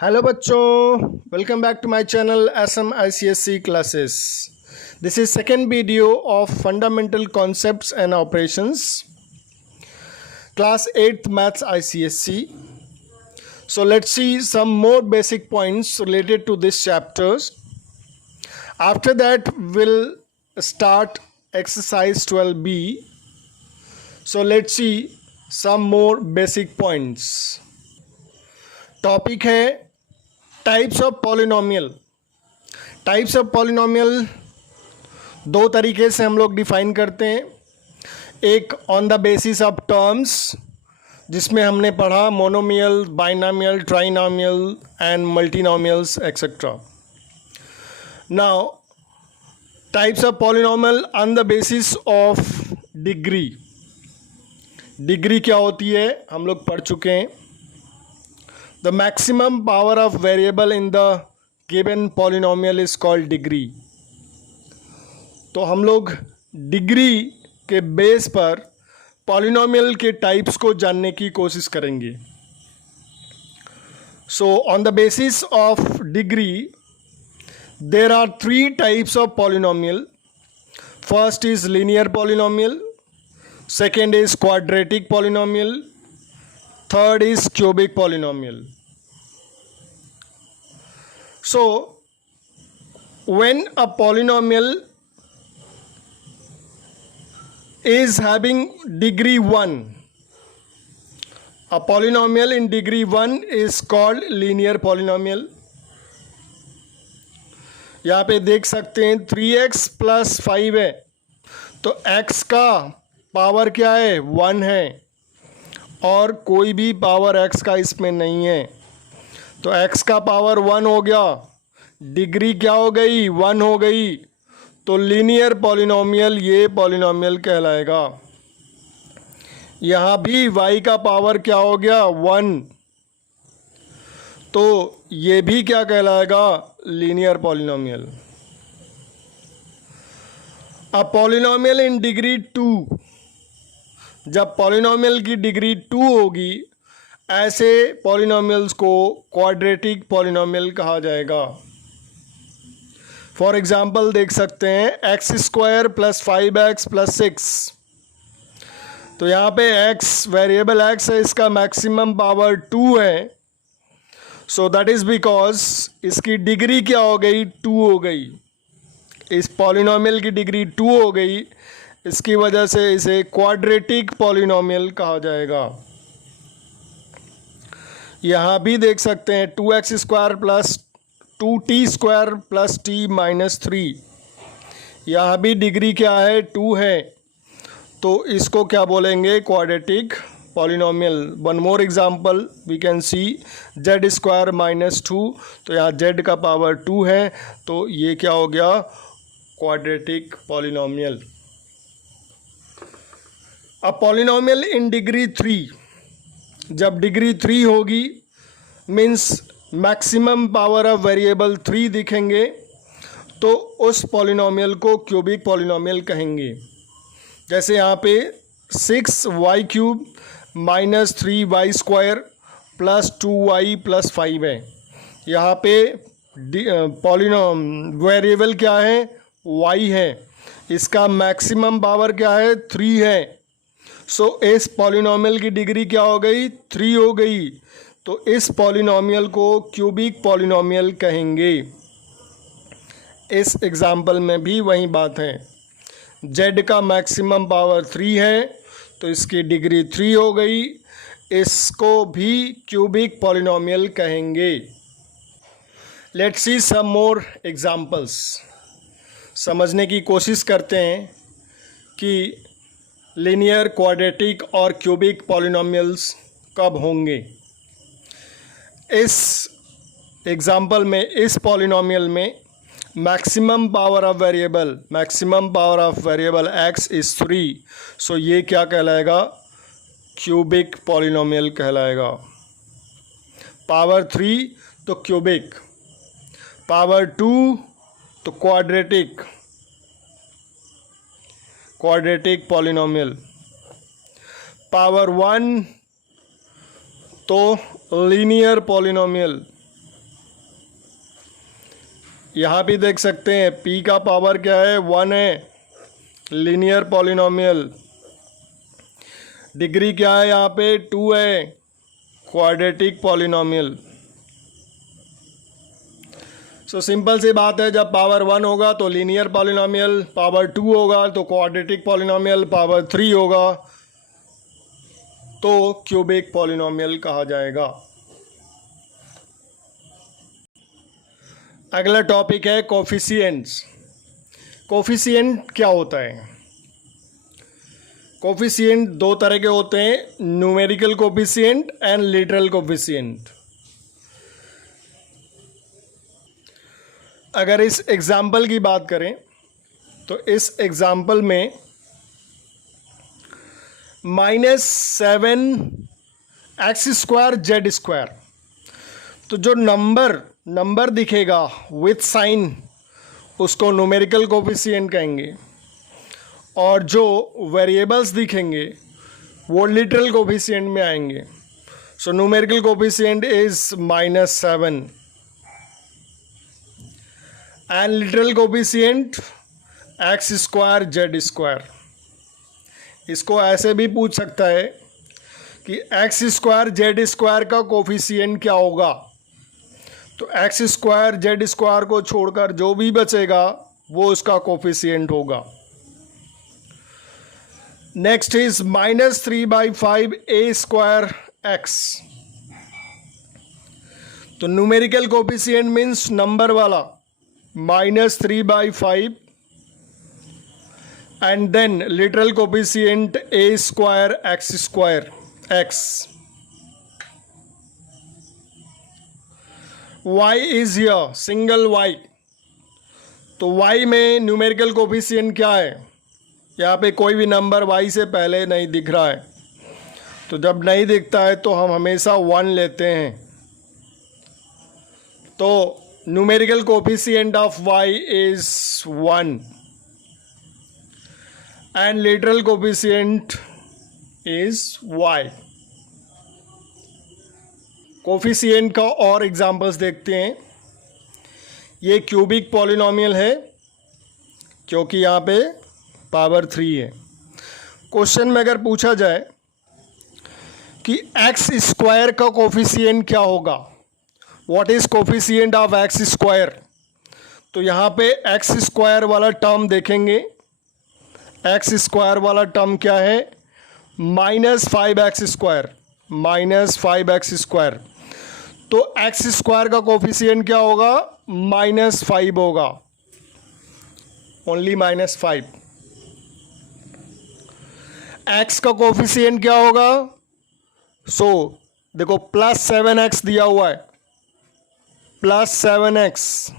Hello बच्चों, welcome back to my channel SM ICSE classes. This is second video of fundamental concepts and operations, class 8th maths ICSE. So let's see some more basic points related to this chapters. After that we'll start exercise 12b. So let's see some more basic points. Topic है types of polynomial. Types of polynomial दो तरीके से हम लोग define करते हैं. एक on the basis of terms, जिसमें हमने पढ़ा monomial, binomial, trinomial and multinomials etcetera. Now types of polynomial on the basis of degree. Degree क्या होती है हम लोग पढ़ चुके हैं. The maximum power of variable in the given polynomial is called degree. तो हम लोग डिग्री के बेस पर पॉलिनोमियल के टाइप्स को जानने की कोशिश करेंगे. So on the basis of degree there are 3 types of polynomial. First is linear polynomial, second is quadratic polynomial, third is cubic polynomial. So when a polynomial is having degree 1, a polynomial in degree 1 is called linear polynomial. यहाँ पे देख सकते हैं 3x + 5 है, तो x का power क्या है 1 है और कोई भी पावर x का इसमें नहीं है. तो x का पावर 1 हो गया, डिग्री क्या हो गई 1 हो गई. तो लीनियर पॉलिनोमियल ये पॉलिनोमियल कहलाएगा. यहाँ भी y का पावर क्या हो गया 1, तो ये भी क्या कहलाएगा linear polynomial. A polynomial in degree 2, जब पॉलिनोमियल की डिग्री 2 होगी, ऐसे पॉलिनोमियल्स को क्वाड्रेटिक पॉलिनोमियल कहा जाएगा. फॉर एग्जांपल देख सकते हैं x² + 5x + 6. तो यहाँ पे x वेरिएबल x है, इसका मैक्सिमम पावर 2 है. सो दैट इज़ बिकॉज इसकी डिग्री क्या हो गई 2 हो गई. इस पॉलिनोमियल की डिग्री 2 हो गई, इसकी वजह से इसे क्वाड्रेटिक पॉलिनोमियल कहा जाएगा. यहाँ भी देख सकते हैं 2x² + 2t² + t - 3. यहाँ भी डिग्री क्या है 2 है, तो इसको क्या बोलेंगे quadratic polynomial. One more example we can see z² - 2. तो यहाँ z का पावर 2 है, तो ये क्या हो गया quadratic polynomial. A polynomial in degree 3, जब डिग्री 3 होगी means maximum power of variable 3 दिखेंगे, तो उस पॉलिनोमियल को क्यूबिक पॉलिनोमियल कहेंगे. जैसे यहाँ पे 6y³ - 3y² + 2y + 5 है. यहाँ पे वेरिएबल क्या है y है, इसका मैक्सिमम पावर क्या है 3 है. सो इस पॉलिनोमियल की डिग्री क्या हो गई 3 हो गई, तो इस पॉलिनोमियल को क्यूबिक पॉलिनोमियल कहेंगे. इस एग्जाम्पल में भी वही बात है, z का मैक्सिमम पावर 3 है, तो इसकी डिग्री 3 हो गई, इसको भी क्यूबिक पॉलिनोमियल कहेंगे. Let's see some more examples. समझने की कोशिश करते हैं कि लीनियर, क्वाड्रेटिक और क्यूबिक पॉलिनोमियल्स कब होंगे. इस एग्जाम्पल में, इस पॉलिनोमियल में maximum power of variable x is 3. So ये क्या कहलाएगा क्यूबिक पॉलिनोमियल कहलाएगा. पावर 3 तो क्यूबिक, पावर 2 तो क्वाड्रेटिक पॉलिनोमियल, पावर 1 तो लीनियर पॉलिनोमियल, यहाँ भी देख सकते हैं p का पावर क्या है 1 है, लीनियर पॉलिनोमियल। डिग्री क्या है यहाँ पे 2 है, क्वाड्रेटिक पॉलिनोमियल। सो सिंपल सी बात है, जब पावर 1 होगा तो लीनियर पॉलिनोमियल, पावर 2 होगा तो क्वाड्रेटिक पॉलिनोमियल, पावर 3 होगा तो क्यूबिक पॉलिनोमियल कहा जाएगा। अगला टॉपिक है कोफिशिएंट्स। कोफिशिएंट क्या होता है? कोफिशिएंट दो तरह के होते हैं, numerical coefficient and literal coefficient. अगर इस एग्जाम्पल की बात करें तो इस एग्जाम्पल में -7x² z², तो जो नंबर दिखेगा विथ साइन उसको न्यूमेरिकल कोफिशिएंट कहेंगे, और जो वेरिएबल्स दिखेंगे वो लिटरल कोफिशिएंट में आएंगे। So numerical coefficient is -7 and literal coefficient x² z²। इसको ऐसे भी पूछ सकता है कि x² z² का कोफिशिएंट क्या होगा, तो x² z² को छोड़कर जो भी बचेगा वो उसका कोफिशिएंट होगा। Next is -3/5 a² x। तो न्यूमेरिकल कोफिशिएंट मीन्स नंबर वाला -3/5 and then literal coefficient a² x²। y is here single y, तो y में न्यूमेरिकल कोफिशिएंट क्या है? यहाँ पे कोई भी नंबर y से पहले नहीं दिख रहा है, तो जब नहीं दिखता है तो हम हमेशा 1 लेते हैं। तो numerical coefficient of y is 1 and literal coefficient is y। Coefficient का और एग्जांपल्स देखते हैं। ये क्यूबिक पॉलिनोमियल है क्योंकि यहाँ पे पावर 3 है। क्वेश्चन में अगर पूछा जाए कि x² का कोफिशिएंट क्या होगा, what is coefficient of x², तो यहाँ पे x² वाला टर्म देखेंगे। x² वाला टर्म क्या है? -5x²। तो x² का कोफिशिएंट क्या होगा? -5 होगा, ओनली -5। x का कोफिशिएंट क्या होगा? देखो +7x दिया हुआ है, +7x,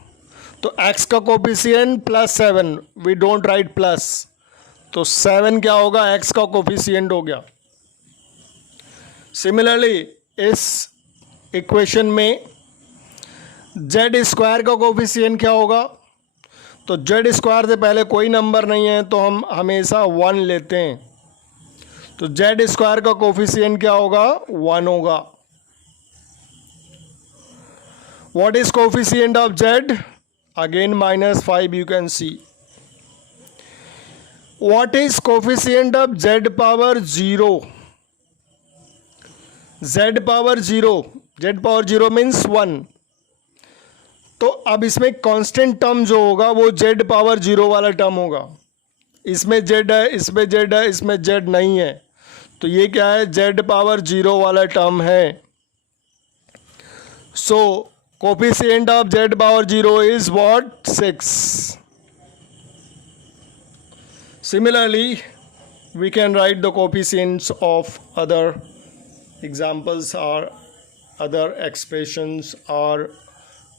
तो x का coefficient +7, we don't write plus, तो 7 क्या होगा? x का कोफिशिएंट हो गया। सिमिलरली इस इक्वेशन में z² का कोफिशिएंट क्या होगा? तो z² से पहले कोई नंबर नहीं है तो हम हमेशा 1 लेते हैं, तो z² का कोफिशिएंट क्या होगा? 1 होगा। What is coefficient of z? Again -5 you can see. What is coefficient of z power 0? z power 0 means 1। तो अब इसमें कांस्टेंट टर्म जो होगा वो z पावर 0 वाला टर्म होगा। इसमें z है, इसमें z है, इसमें z नहीं है, तो ये क्या है? z पावर 0 वाला टर्म है। So coefficient of z power 0 is what? 6। Similarly, we can write the coefficients of other examples or other expressions or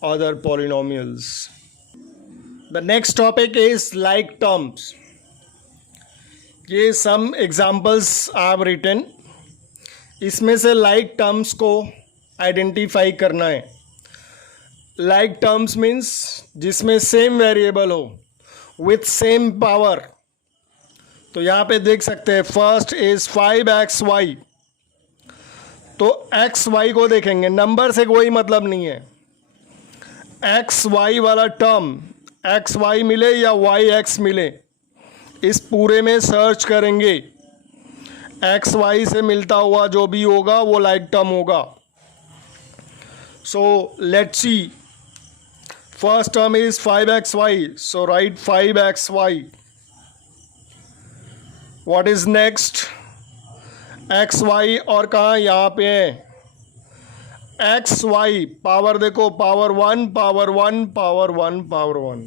other polynomials. The next topic is like terms. ये some examples I have written. इसमें से like terms को identify करना है। Like terms means जिसमें same variable हो with same power। तो यहाँ पे देख सकते हैं फर्स्ट इज 5xy, तो xy को देखेंगे, नंबर से कोई मतलब नहीं है। एक्स वाई वाला टर्म एक्स वाई मिले या वाई एक्स मिले, इस पूरे में सर्च करेंगे। एक्स वाई से मिलता हुआ जो भी होगा वो लाइक टर्म होगा। So let's see, first term is 5xy, so write 5xy। What is next? X y और कहाँ? यहाँ पे है एक्स वाई, पावर देखो, power 1 power 1 power 1 power 1,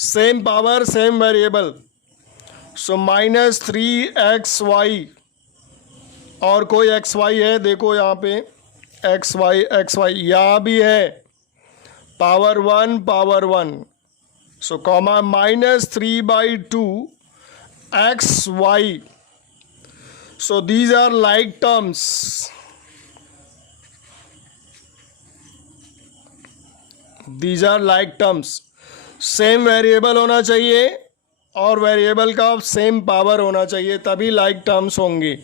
same power same variable. So -3xy, और कोई एक्स वाई है? देखो यहाँ पे एक्स वाई यहाँ भी है, power 1 power 1। So comma -3/2 x y. So these are like terms. These are like terms. Same variable होना चाहिए और वेरिएबल का सेम पावर होना चाहिए, तभी लाइक टर्म्स होंगे।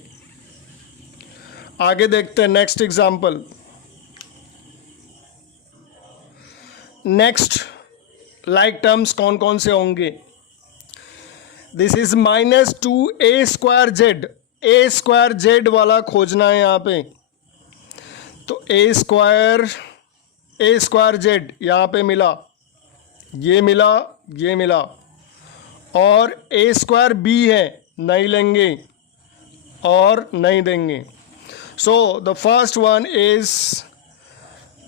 आगे देखते हैं next example. Next like terms कौन कौन से होंगे? दिस इज -2a²z, a² वाला खोजना है यहाँ पे। तो a² यहाँ पे मिला, ये मिला, ये मिला, और a² b है, नहीं लेंगे और नहीं देंगे। So the first one is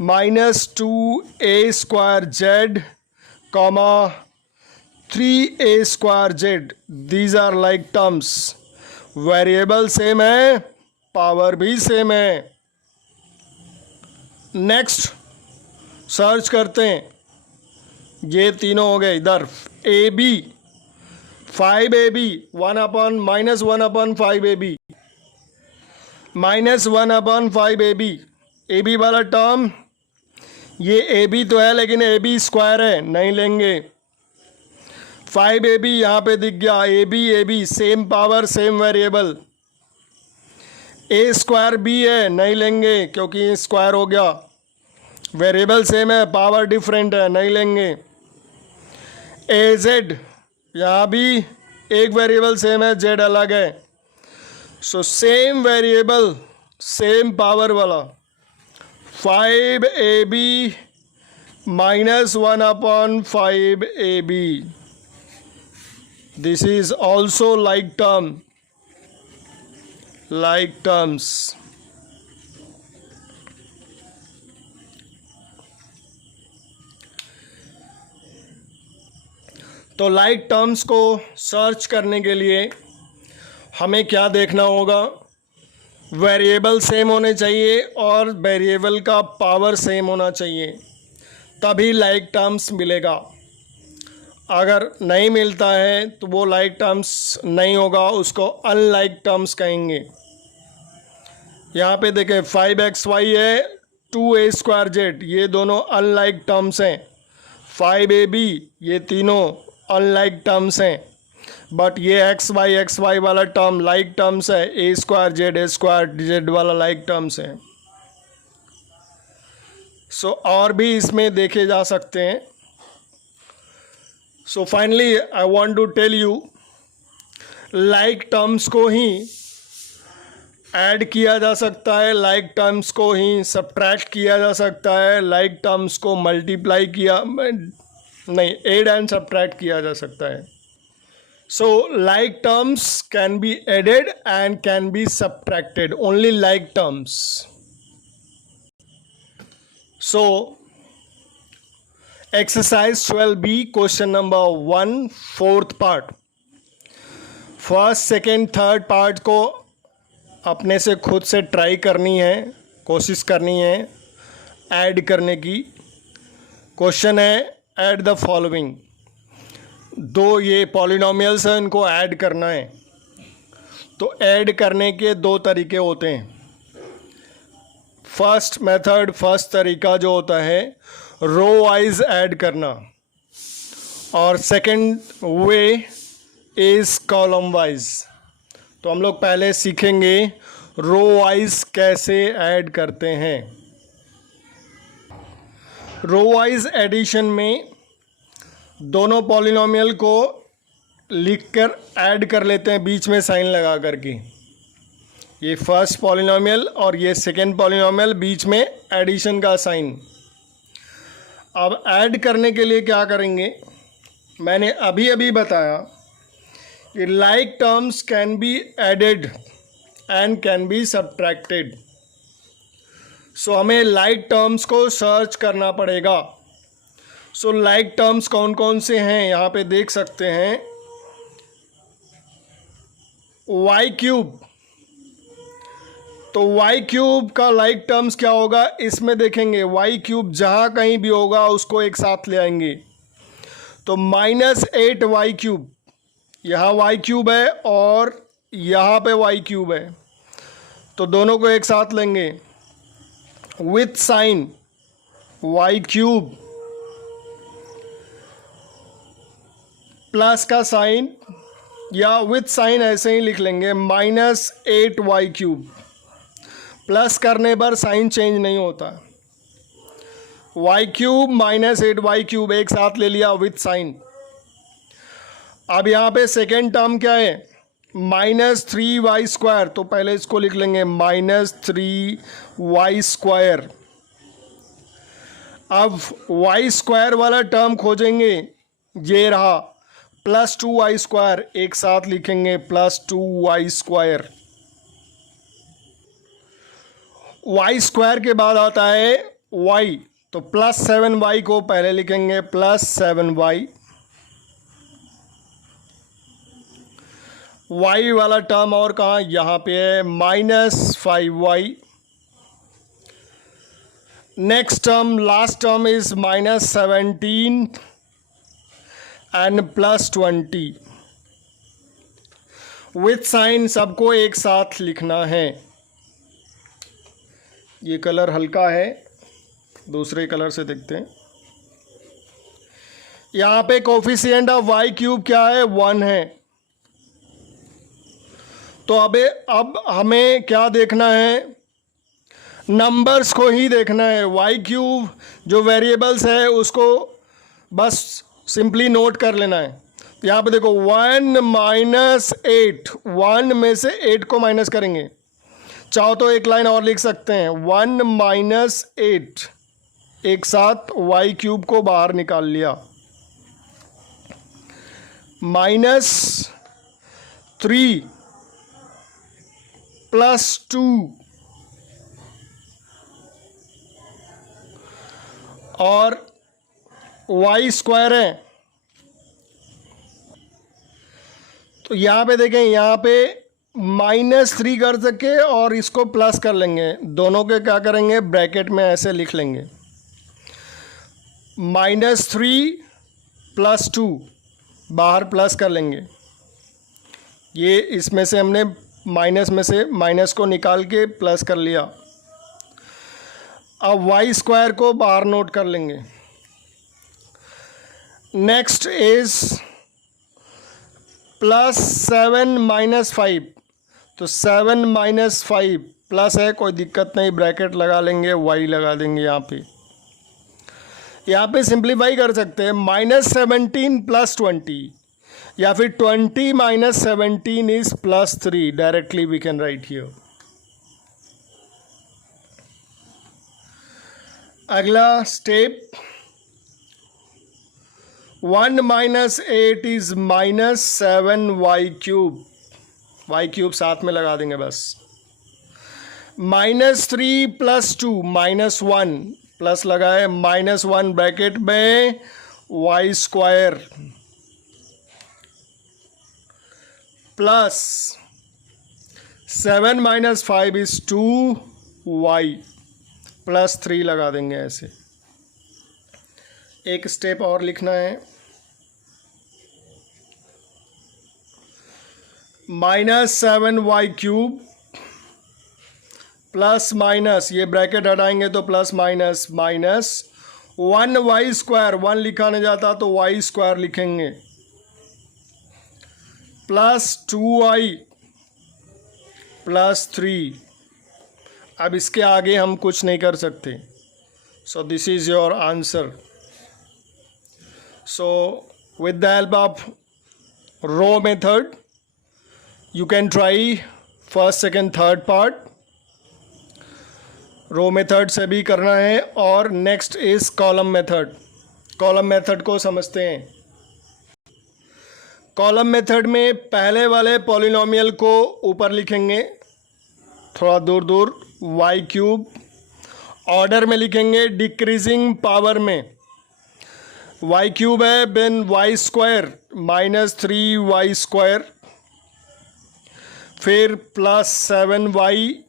-2a²z, 3a²z। These are like terms. Variable same है, पावर भी सेम है। नेक्स्ट सर्च करते हैं, ये तीनों हो गए। इधर a b 5ab, 1/-1/5ab, -1/5ab, a b वाला टर्म, ये ए बी तो है लेकिन ए बी स्क्वायर है, नहीं लेंगे। 5ab यहाँ पे दिख गया, A B same power same variable. a² b है, नहीं लेंगे क्योंकि स्क्वायर हो गया। वेरिएबल सेम है, पावर डिफरेंट है, नहीं लेंगे। az, यहाँ भी एक वेरिएबल सेम है, z अलग है। So same variable same power वाला 5ab -1/5ab। This is also like term, like terms. तो लाइक टर्म्स को सर्च करने के लिए हमें क्या देखना होगा? वेरिएबल सेम होने चाहिए और वेरिएबल का पावर सेम होना चाहिए, तभी लाइक टर्म्स मिलेगा। अगर नहीं मिलता है तो वो लाइक टर्म्स नहीं होगा, उसको अनलाइक टर्म्स कहेंगे। यहाँ पे देखें 5xy है, 2a²z, ये दोनों अनलाइक टर्म्स हैं। 5ab, ये तीनों अनलाइक टर्म्स हैं। बट ये एक्स वाई वाला टर्म लाइक टर्म्स है, a² वाला लाइक टर्म्स है। सो और भी इसमें देखे जा सकते हैं। So finally I want to tell you, like terms को ही ऐड किया जा सकता है, लाइक टर्म्स को ही सब्ट्रैक्ट किया जा सकता है, लाइक टर्म्स को मल्टीप्लाई किया नहीं, एड एंड सब्ट्रैक्ट किया जा सकता है। So like terms can be added and can be subtracted, only like terms. So exercise 12b question number 1 4th part, first second third part को अपने से खुद से ट्राई करनी है, कोशिश करनी है ऐड करने की। क्वेश्चन है ऐड द फॉलोइंग। दो ये पॉलिनोमियल्स हैं, इनको ऐड करना है। तो ऐड करने के दो तरीके होते हैं। फर्स्ट मेथड, फर्स्ट तरीका जो होता है रो वाइज ऐड करना, और second way is column wise. तो हम लोग पहले सीखेंगे रो वाइज कैसे ऐड करते हैं। रो वाइज एडिशन में दोनों पॉलिनोमियल को लिखकर ऐड कर लेते हैं बीच में साइन लगा करके। ये फर्स्ट पॉलिनोमियल और ये सेकेंड पॉलिनोमियल, बीच में एडिशन का साइन। अब ऐड करने के लिए क्या करेंगे, मैंने अभी अभी बताया कि like terms can be added and can be subtracted. So हमें लाइक टर्म्स को सर्च करना पड़ेगा। सो लाइक टर्म्स कौन कौन से हैं यहाँ पे देख सकते हैं। वाई क्यूब, तो वाई क्यूब का लाइक टर्म्स क्या होगा, इसमें देखेंगे वाई क्यूब जहाँ कहीं भी होगा उसको एक साथ ले आएंगे। तो -8 वाई क्यूब, यहाँ वाई क्यूब है और यहाँ पे वाई क्यूब है, तो दोनों को एक साथ लेंगे with sign y cube plus का साइन, या विथ साइन ऐसे ही लिख लेंगे -8 वाई क्यूब। प्लस करने पर साइन चेंज नहीं होता। वाई क्यूब -8 वाई क्यूब एक साथ ले लिया विथ साइन। अब यहाँ पे सेकेंड टर्म क्या है, -3 वाई स्क्वायर, तो पहले इसको लिख लेंगे -3 वाई स्क्वायर। अब वाई स्क्वायर वाला टर्म खोजेंगे, ये रहा +2 वाई स्क्वायर, एक साथ लिखेंगे +2 वाई स्क्वायर। वाई स्क्वायर के बाद आता है वाई, तो +7 वाई को पहले लिखेंगे +7 वाई। वाई वाला टर्म और कहाँ, यहाँ पे है -5 y. Next term, last term is -17 and +20 with sign. सबको एक साथ लिखना है। ये कलर हल्का है, दूसरे कलर से देखते हैं। यहाँ पे कोफिशिएंट ऑफ वाई क्यूब क्या है, 1 है। तो अब हमें क्या देखना है, नंबर्स को ही देखना है। वाई क्यूब जो वेरिएबल्स है उसको बस सिंपली नोट कर लेना है। यहाँ पे देखो 1 - 8, 1 में से 8 को माइनस करेंगे। चाहो तो एक लाइन और लिख सकते हैं 1 - 8, एक साथ वाई क्यूब को बाहर निकाल लिया। -3 +2 और वाई स्क्वायर है। तो यहाँ पे देखें, यहाँ पे -3 कर सके और इसको प्लस कर लेंगे। दोनों के क्या करेंगे, ब्रैकेट में ऐसे लिख लेंगे -3 +2, बाहर प्लस कर लेंगे। ये इसमें से हमने माइनस में से माइनस को निकाल के प्लस कर लिया। अब वाई स्क्वायर को बाहर नोट कर लेंगे। नेक्स्ट इज +7 - 5, तो 7 - 5 प्लस है, कोई दिक्कत नहीं, ब्रैकेट लगा लेंगे, वाई लगा देंगे। यहाँ पे सिंप्लीफाई कर सकते हैं, -17 +20, या फिर 20 - 17 is +3, directly we can write here. अगला step, 1 - 8 is -7 y cube, y cube साथ में लगा देंगे बस। -3 +2 -1, प्लस लगाए, -1 ब्रैकेट में y square plus 7 - 5 is 2 y, +3 लगा देंगे ऐसे। एक स्टेप और लिखना है, -7 वाई क्यूब प्लस माइनस, ये ब्रैकेट हटाएंगे तो प्लस माइनस, -1 वाई स्क्वायर, 1 लिखा नहीं जाता तो वाई स्क्वायर लिखेंगे, +2i +3। अब इसके आगे हम कुछ नहीं कर सकते, So this is your answer. So with the help of row method, you can try first, second, third part. Row method से भी करना है और next is column method. Column method को समझते हैं. कॉलम मेथड में पहले वाले पॉलिनोमियल को ऊपर लिखेंगे, थोड़ा दूर दूर, वाई क्यूब. ऑर्डर में लिखेंगे डिक्रीजिंग पावर में. वाई क्यूब है, देन वाई स्क्वायर -3y², फिर +7y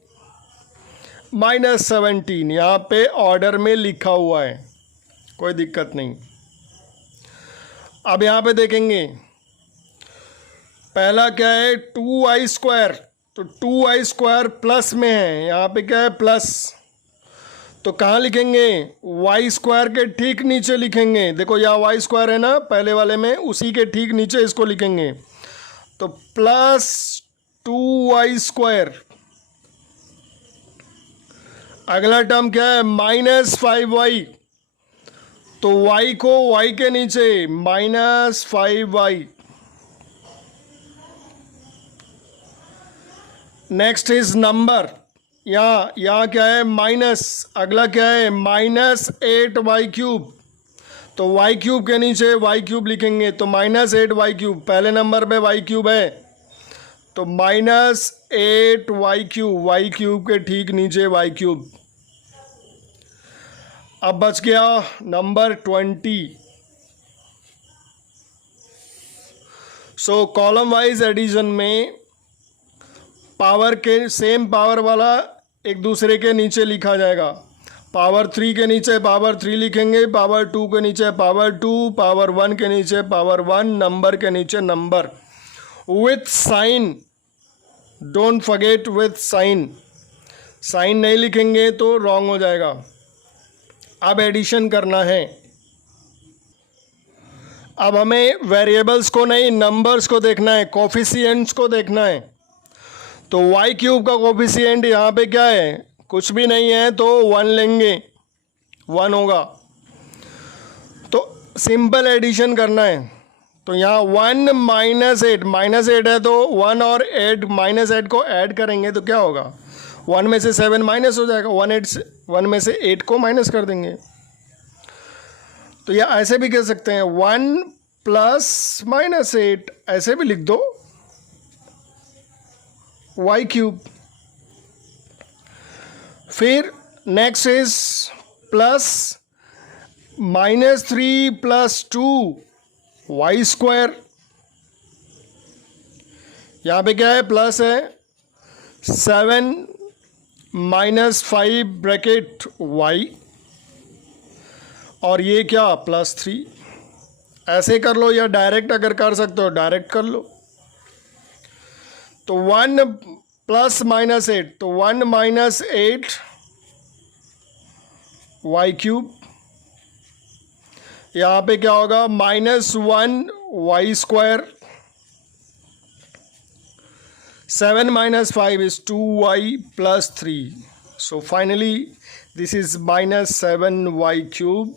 -17. यहाँ पे ऑर्डर में लिखा हुआ है, कोई दिक्कत नहीं. अब यहाँ पे देखेंगे पहला क्या है 2y², तो 2y² प्लस में है, यहाँ पे क्या है प्लस, तो कहाँ लिखेंगे y² के ठीक नीचे लिखेंगे. देखो यहाँ y² है ना पहले वाले में, उसी के ठीक नीचे इसको लिखेंगे. तो +2y². अगला टर्म क्या है -5y, तो y को y के नीचे -5y. Next is number. यहाँ क्या है माइनस, अगला क्या है -8y³, तो y³ के नीचे y³ लिखेंगे, तो -8y³. पहले नंबर पे y³ है, तो -8y³, y³ के ठीक नीचे y³. अब बच गया number 20. So column wise addition में पावर के सेम पावर वाला एक दूसरे के नीचे लिखा जाएगा. पावर 3 के नीचे पावर 3 लिखेंगे, पावर 2 के नीचे पावर 2, पावर 1 के नीचे पावर 1, नंबर के नीचे number with sign. Don't forget with sign. Sign नहीं लिखेंगे तो रॉन्ग हो जाएगा. अब एडिशन करना है. अब हमें वेरिएबल्स को नहीं, नंबर्स को देखना है, कोफिशिएंट्स को देखना है. तो y³ का कोफिशिएंट यहाँ पे क्या है, कुछ भी नहीं है, तो 1 लेंगे, 1 होगा. तो सिंपल एडिशन करना है. तो यहाँ 1 -8 है, तो 1 और 8 -8 को ऐड करेंगे तो क्या होगा, 1 में से 7 माइनस हो जाएगा, 1 में से 8 को माइनस कर देंगे. तो या ऐसे भी कह सकते हैं 1 + -8, ऐसे भी लिख दो y³. फिर नेक्स्ट इज प्लस -3 + 2 y². यहाँ पे क्या है प्लस है, 7 -5 ब्रैकेट y, और ये क्या +3. ऐसे कर लो या डायरेक्ट अगर कर सकते हो डायरेक्ट कर लो. तो 1 + -8, तो 1 -8 y³. यहाँ पे क्या होगा -1 y². 7 - 5 is 2y + 3. So finally this is -7y³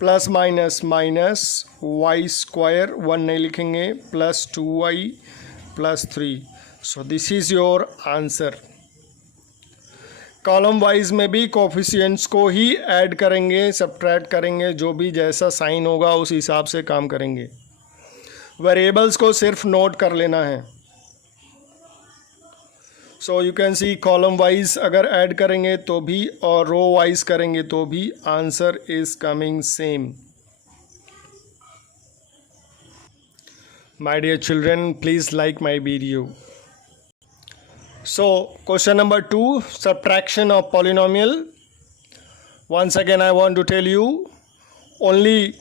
plus minus y², 1 नहीं लिखेंगे, +2y + 3. So this is your answer. Column wise में भी कोफिशिएंट्स को ही ऐड करेंगे, सब्ट्रैक्ट करेंगे, जो भी जैसा साइन होगा उस हिसाब से काम करेंगे. वेरिएबल्स को सिर्फ नोट कर लेना है. So you can see column wise अगर ऐड करेंगे तो भी और रो वाइज करेंगे तो भी answer is coming same. My dear children, please like my video. So question number 2, subtraction of polynomial. Once again I want to tell you, only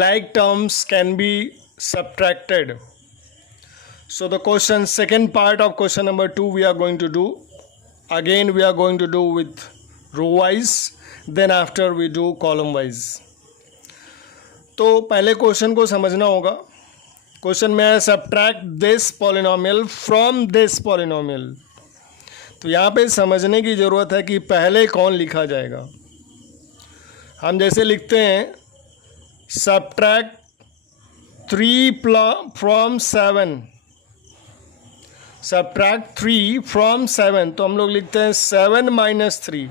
like terms can be subtracted. So the question, second part of question number 2 we are going to do. Again we are going to do with row wise, then after we do column wise. तो पहले question को समझना होगा. Question में है subtract this polynomial from this polynomial. तो यहाँ पे समझने की ज़रूरत है कि पहले कौन लिखा जाएगा. हम जैसे लिखते हैं सब्ट्रैक्ट 3 फ्रॉम 7, सब्ट्रैक्ट 3 फ्रॉम 7, तो हम लोग लिखते हैं 7 माइनस 3,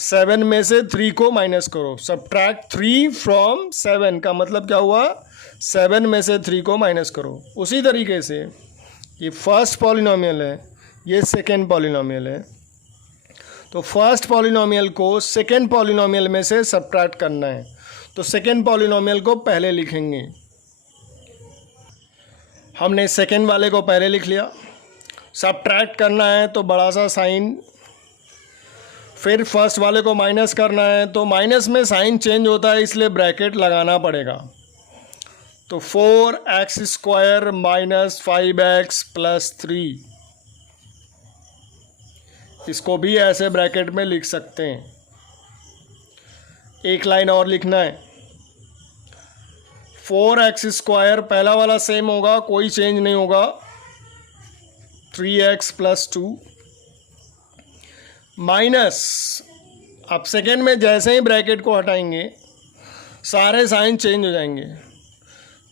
7 में से 3 को माइनस करो। सब्ट्रैक्ट 3 फ्रॉम 7 का मतलब क्या हुआ, 7 में से 3 को माइनस करो। उसी तरीके से ये फर्स्ट पॉलिनोमियल है, ये सेकेंड पॉलिनोमियल है, तो फर्स्ट पॉलिनोमियल को सेकेंड पॉलिनोमियल में से सब्ट्रैक्ट करना है, तो सेकेंड पॉलिनोमियल को पहले लिखेंगे। हमने सेकेंड वाले को पहले लिख लिया। सब्ट्रैक्ट करना है तो बड़ा सा साइन, फिर फर्स्ट वाले को माइनस करना है तो माइनस में साइन चेंज होता है, इसलिए ब्रैकेट लगाना पड़ेगा। तो 4x² माइनस 5x प्लस 3, इसको भी ऐसे ब्रैकेट में लिख सकते हैं। एक लाइन और लिखना है, 4x² पहला वाला सेम होगा, कोई चेंज नहीं होगा, 3x प्लस 2 माइनस, अब सेकेंड में जैसे ही ब्रैकेट को हटाएंगे सारे साइन चेंज हो जाएंगे,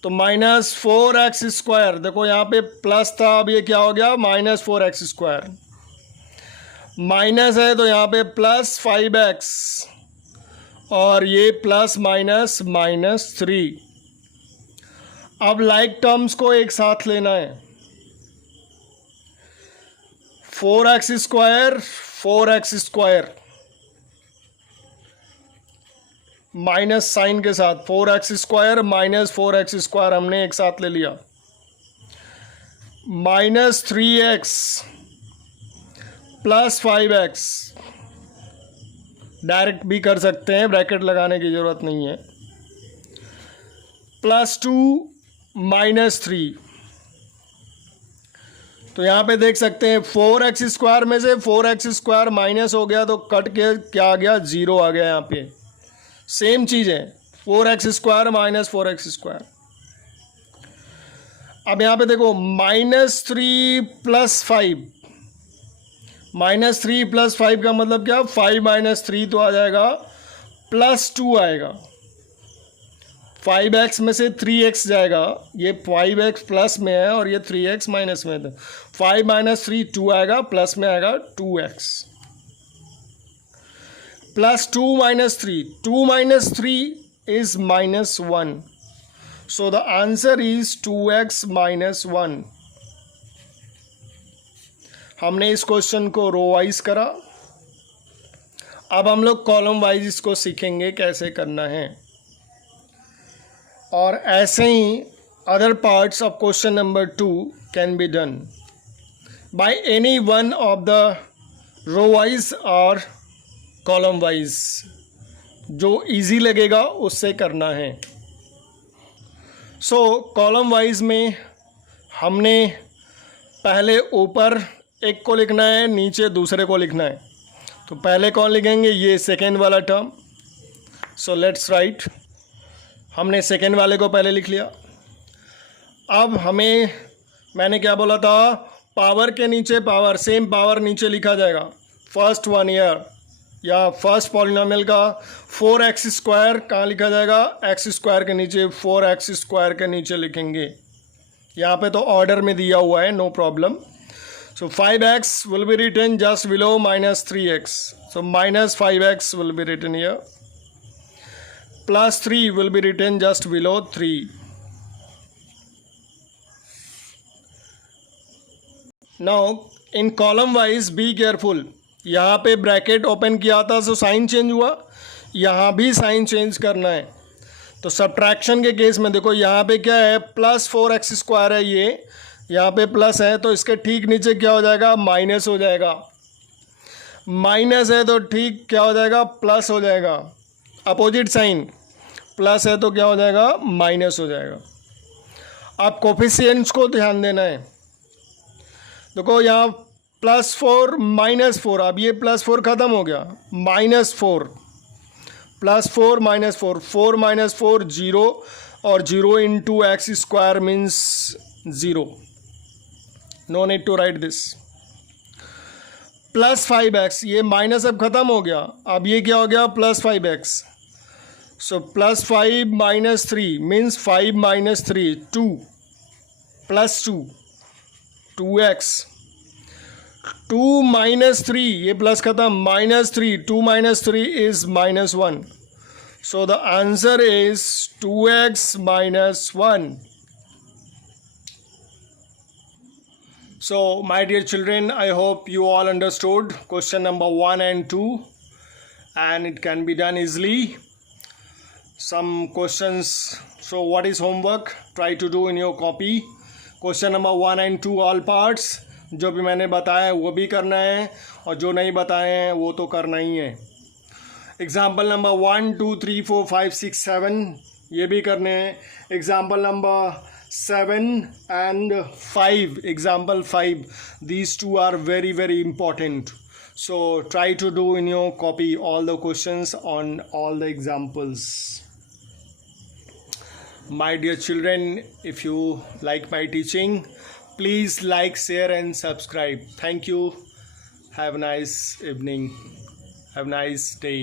तो माइनस 4x², देखो यहाँ पे प्लस था, अब ये क्या हो गया माइनस 4x², माइनस है तो यहाँ पे प्लस 5x, और ये प्लस माइनस माइनस 3। अब लाइक टर्म्स को एक साथ लेना है, 4x² 4x² माइनस साइन के साथ, 4x² माइनस 4x² हमने एक साथ ले लिया, minus 3x plus 5x, direct भी कर सकते हैं, ब्रैकेट लगाने की ज़रूरत नहीं है, प्लस 2 माइनस 3। तो यहाँ पे देख सकते हैं 4x² में से 4x² माइनस हो गया तो कट के क्या आ गया, 0 आ गया। यहाँ पे सेम चीज़ है, 4x² माइनस 4x²। अब यहाँ पे देखो -3 प्लस 5, -3 प्लस 5 का मतलब क्या, 5 माइनस 3 तो आ जाएगा प्लस 2 आएगा, 5x में से 3x जाएगा, ये 5x प्लस में है और ये 3x माइनस में है, 5 माइनस 3 2 आएगा, प्लस में आएगा 2x, plus 2 minus 3, 2 minus 3 is -1, so the answer is 2x minus 1। हमने इस क्वेश्चन को रो वाइज करा, अब हम लोग कॉलम वाइज इसको सीखेंगे कैसे करना है, और ऐसे ही other parts of question number 2 can be done by any one of the row wise और कॉलम वाइज, जो इजी लगेगा उससे करना है। सो कॉलम वाइज में हमने पहले ऊपर एक को लिखना है, नीचे दूसरे को लिखना है, तो पहले कौन लिखेंगे, ये सेकेंड वाला टर्म, सो लेट्स राइट। हमने सेकेंड वाले को पहले लिख लिया। अब हमें, मैंने क्या बोला था, पावर के नीचे पावर, सेम पावर नीचे लिखा जाएगा, फर्स्ट वन ईयर या फर्स्ट पॉलिनोमियल का 4x² कहाँ लिखा जाएगा, x² के नीचे, 4x² के नीचे लिखेंगे। यहाँ पे तो ऑर्डर में दिया हुआ है, no problem. So 5x will be written just below minus 3x, so minus 5x will be written here, plus 3 will be written just below 3. Now in column wise be careful, यहाँ पे bracket open किया था तो sign change हुआ, यहाँ भी sign change करना है। तो सब्ट्रैक्शन के केस में देखो यहाँ पे क्या है, प्लस 4x² है, ये यहाँ पे प्लस है तो इसके ठीक नीचे क्या हो जाएगा, माइनस हो जाएगा, माइनस है तो ठीक क्या हो जाएगा, प्लस हो जाएगा, अपोजिट साइन, प्लस है तो क्या हो जाएगा, माइनस हो जाएगा। आप कोफिशिएंट्स को ध्यान देना है, देखो यहाँ +4 -4, अब ये +4 ख़त्म हो गया, -4 +4 -4, 4 -4 0, और 0 into x² means 0, no need to write this, plus 5x, ये माइनस अब ख़त्म हो गया, अब ये क्या हो गया plus 5x. So plus 5 minus 3 means 5 minus 3 2 plus 2 2x. 2 minus 3, ये प्लस खत्म, minus 3 2 minus 3 is minus 1. So the answer is 2x minus 1. So my dear children, I hope you all understood question number 1 and 2, and it can be done easily. Some questions, so what is homework? Try to do in your copy. Question number 1 and 2 all parts, जो भी मैंने बताया है वो भी करना है, और जो नहीं बताए हैं वो तो करना ही है. एग्जाम्पल नंबर 1 2 3 4 5 6 7 ये भी करने हैं. Example number 7 and 5, example 5, these two are very very important. So try to do in your copy all the questions on all the examples. My dear children, if you like my teaching, please like, share and subscribe. Thank you. Have a nice evening. Have a nice day.